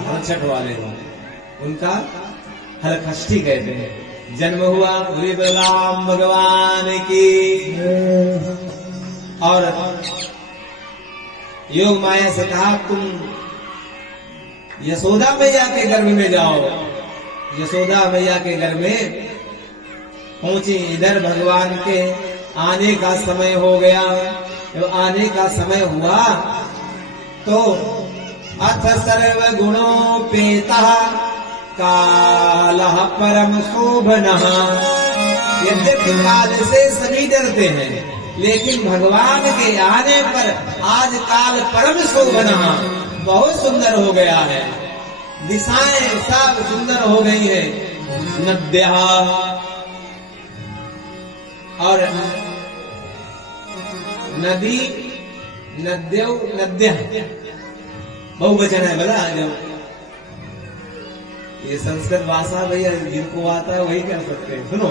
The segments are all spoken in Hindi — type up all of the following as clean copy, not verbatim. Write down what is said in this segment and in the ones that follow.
हलछट वाले हो, उनका हलखष्टी कहते हैं। जन्म हुआ बोले बलराम भगवान की। और योग माया से कहा तुम यशोदा मैया के गर्भ में जाओ। यशोदा मैया के गर्भ में पहुंची। इधर भगवान के आने का समय हो गया। जब आने का समय हुआ तो अथ सर्व गुणोपेता कालः परम शोभनः। यद्यपि काल से सभी डरते हैं, लेकिन भगवान के आने पर आज काल परम शोभनः, बहुत सुंदर हो गया है। दिशाएं सब सुंदर हो गई है। नद्यः और नदी, नद्यौ नद्यः बहुवचन है। बोला ये संस्कृत भाषा भैया जिनको आता है वही कर सकते हैं। सुनो,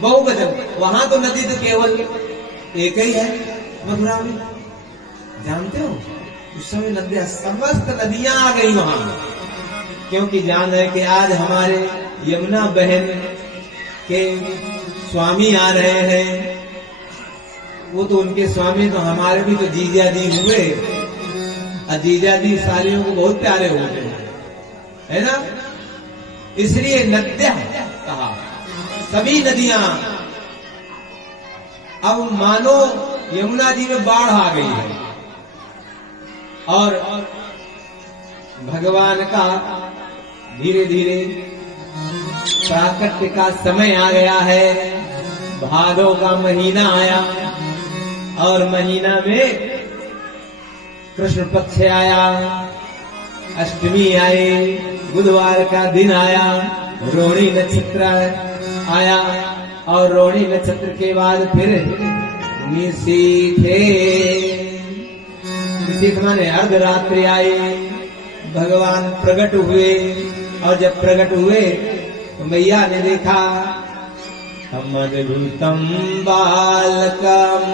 बहुवचन। वहां तो नदी तो केवल एक ही है मथुरा में, जानते हो। उस समय नदियां, समस्त नदियां आ गई वहां, क्योंकि जान है कि आज हमारे यमुना बहन के स्वामी आ रहे हैं। वो तो उनके स्वामी, तो हमारे भी तो जीजा जी हुए। और जीजा जी सालियों को बहुत प्यारे होते हैं, है ना। इसलिए नद्या कहा, सभी नदियां। अब मानो यमुना जी में बाढ़ आ गई है और भगवान का धीरे धीरे प्राकट्य का समय आ गया है। भादों का महीना आया और महीना में कृष्ण पक्ष आया, अष्टमी आई, बुधवार का दिन आया, रोहिणी नक्षत्र आया और रोहिणी नक्षत्र के बाद फिर निशीथे, निशीथ माने अर्धरात्रि आई। भगवान प्रकट हुए और जब प्रकट हुए तो मैया ने देखा अमद्भुतम बालकम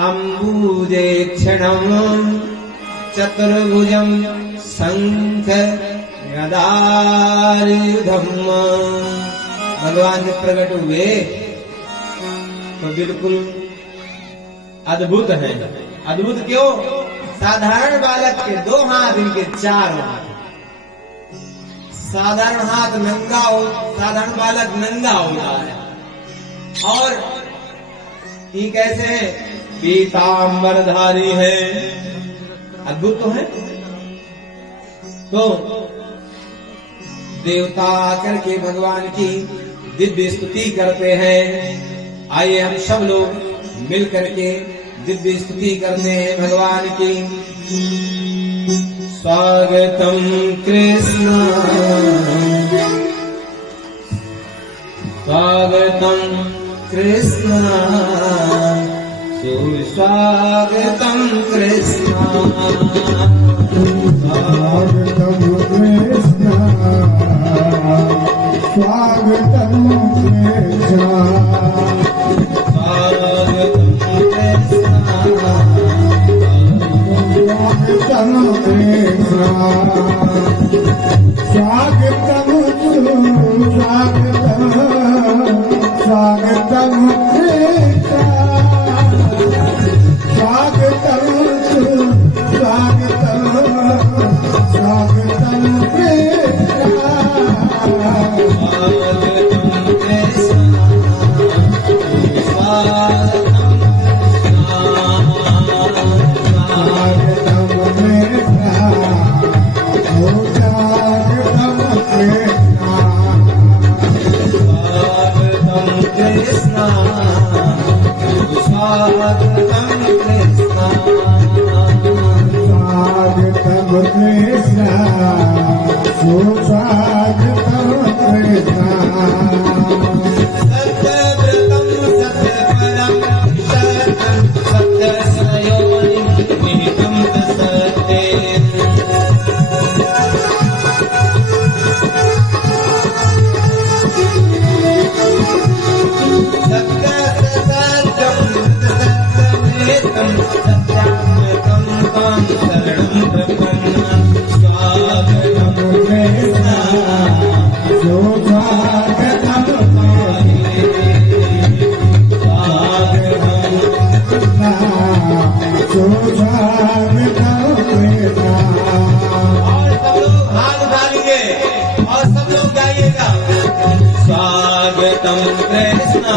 अम्बुजे क्षणम चतुर्भुजम शंख गदायुधम। भगवान जब प्रकट हुए तो बिल्कुल अद्भुत है। अद्भुत क्यों? साधारण बालक के 2 हाथ, इनके 4 हाथ। साधारण हाथ नंगा हो, साधारण बालक नंगा होता है। और ये कैसे है? पीतांबरधारी है। अद्भुत तो है। तो देवता आकर के भगवान की दिव्य स्तुति करते हैं। आइए हम सब लोग मिल करके दिव्य स्तुति करते हैं भगवान की। स्वागतम कृष्ण, स्वागतम कृष्ण, सुस्वागतम कृष्ण, स्वागतम कृष्ण, स्वागतम कृष्ण, स्वागतम कृष्णा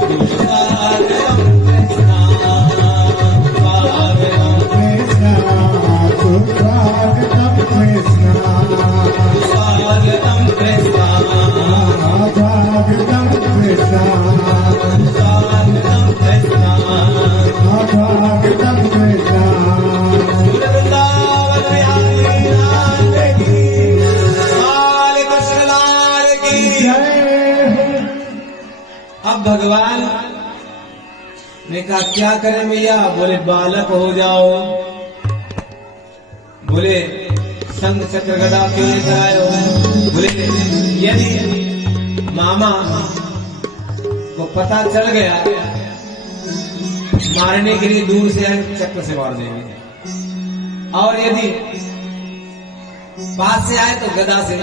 सुस्वागतम कृष्णा स्वागतम कृष्णा स्वागतम कृष्णा स्वागतम कृष्णा स्वागतम कृष्णा स्वागतम कृष्णा वृंदावन बिहारी लाल की लाल कृष्ण लाल की अब भगवान ने कहा क्या करें भैया? बोले बालक हो जाओ। बोले संग चक्र गदा क्यों लेकर आए हो? बोले यदि मामा को पता चल गया मारने के लिए दूर से आए चक्र से मार देंगे, और यदि पास से आए तो गदा से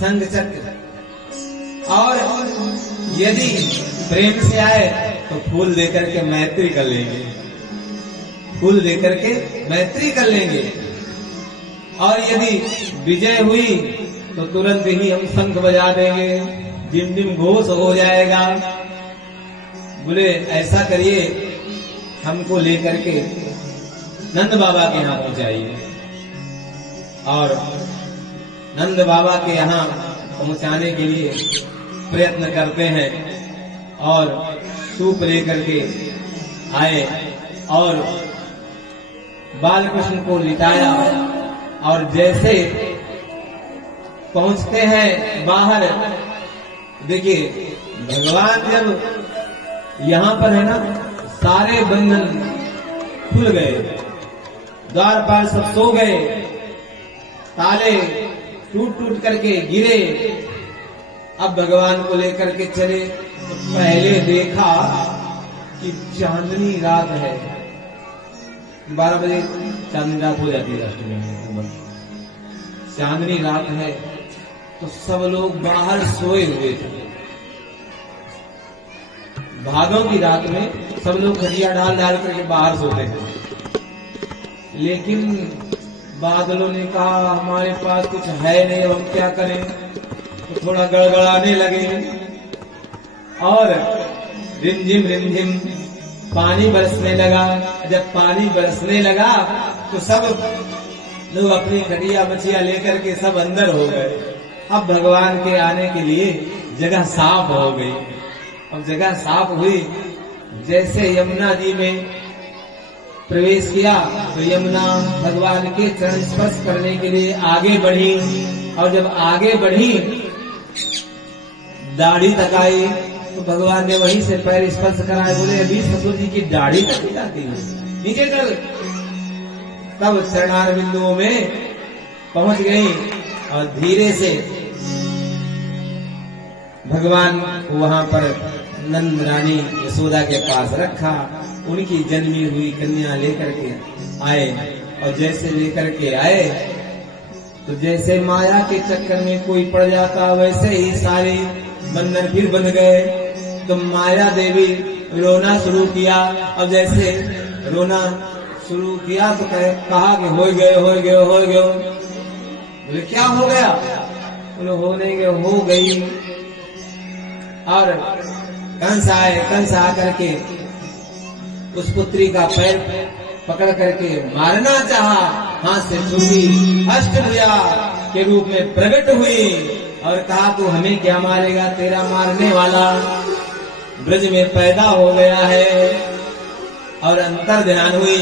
संग चक्र, और यदि प्रेम से आए तो फूल देकर के मैत्री कर लेंगे, फूल देकर के मैत्री कर लेंगे, और यदि विजय हुई तो तुरंत ही हम शंख बजा देंगे, डिम डिम घोष हो जाएगा। बोले ऐसा करिए हमको लेकर के नंद बाबा के यहाँ पहुंचाइए, और नंद बाबा के यहाँ पहुंचाने के लिए प्रयत्न करते हैं, और सूप लेकर के आए और बालकृष्ण को लिटाया, और जैसे पहुंचते हैं बाहर, देखिए भगवान जब यहाँ पर है ना, सारे बंधन खुल गए, द्वारपाल सब सो गए, ताले टूट टूट करके गिरे। अब भगवान को लेकर के चले तो पहले देखा कि चांदनी रात है, 12 बजे चांदनी रात हो जाती है राष्ट्र में, चांदनी रात है, तो सब लोग बाहर सोए हुए थे। भादों की रात में सब लोग खटिया डाल डाल करके बाहर सोते थे, लेकिन बादलों ने कहा हमारे पास कुछ है नहीं, हम क्या करें, तो थोड़ा गड़गड़ाने लगे, और रिमझिम पानी बरसने लगा। जब पानी बरसने लगा तो सब लोग अपनी खटिया मछिया लेकर के सब अंदर हो गए। अब भगवान के आने के लिए जगह साफ हो गई। अब जगह साफ हुई, जैसे यमुना जी में प्रवेश किया तो यमुना भगवान के चरण स्पर्श करने के लिए आगे बढ़ी, और जब आगे बढ़ी दाढ़ी तक आई तो भगवान ने वहीं से पैर स्पर्श कराए। बोले अभी ससुर जी की दाढ़ी तक जाती है, नीचे चल। तब चरणार बिंदुओं में पहुंच गई, और धीरे से भगवान को वहां पर नंद रानी यशोदा के पास रखा, उनकी जन्मी हुई कन्या लेकर के आए, और जैसे लेकर के आए तो जैसे माया के चक्कर में कोई पड़ जाता वैसे ही सारे बंधन फिर बंध गए। तो माया देवी रोना शुरू किया, अब जैसे रोना शुरू किया तो कहा कि हो गए। बोले क्या हो गया? बोले होने के हो गई। और कंस आकर के उस पुत्री का पैर पकड़ करके मारना चाहा, हाथ से छूटी, अष्टभुजा के रूप में प्रकट हुई और कहा तू हमें क्या मारेगा, तेरा मारने वाला ब्रज में पैदा हो गया है। और अंतर ध्यान हुई,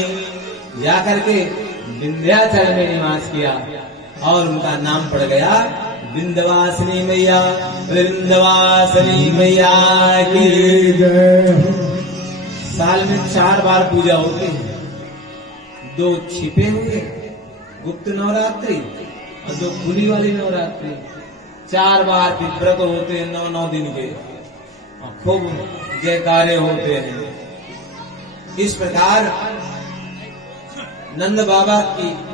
जाकर के विंध्याचल में निवास किया, और उनका नाम पड़ गया विंध्यवासिनी मैया। विंध्यवासिनी मैया की जय। साल में 4 बार पूजा होती है, 2 छिपे हुए गुप्त नवरात्रि और 2 खुली वाली नवरात्रि। 4 बार भी व्रत होते हैं 9 दिन के, और खूब जयकारे होते हैं। इस प्रकार नंद बाबा की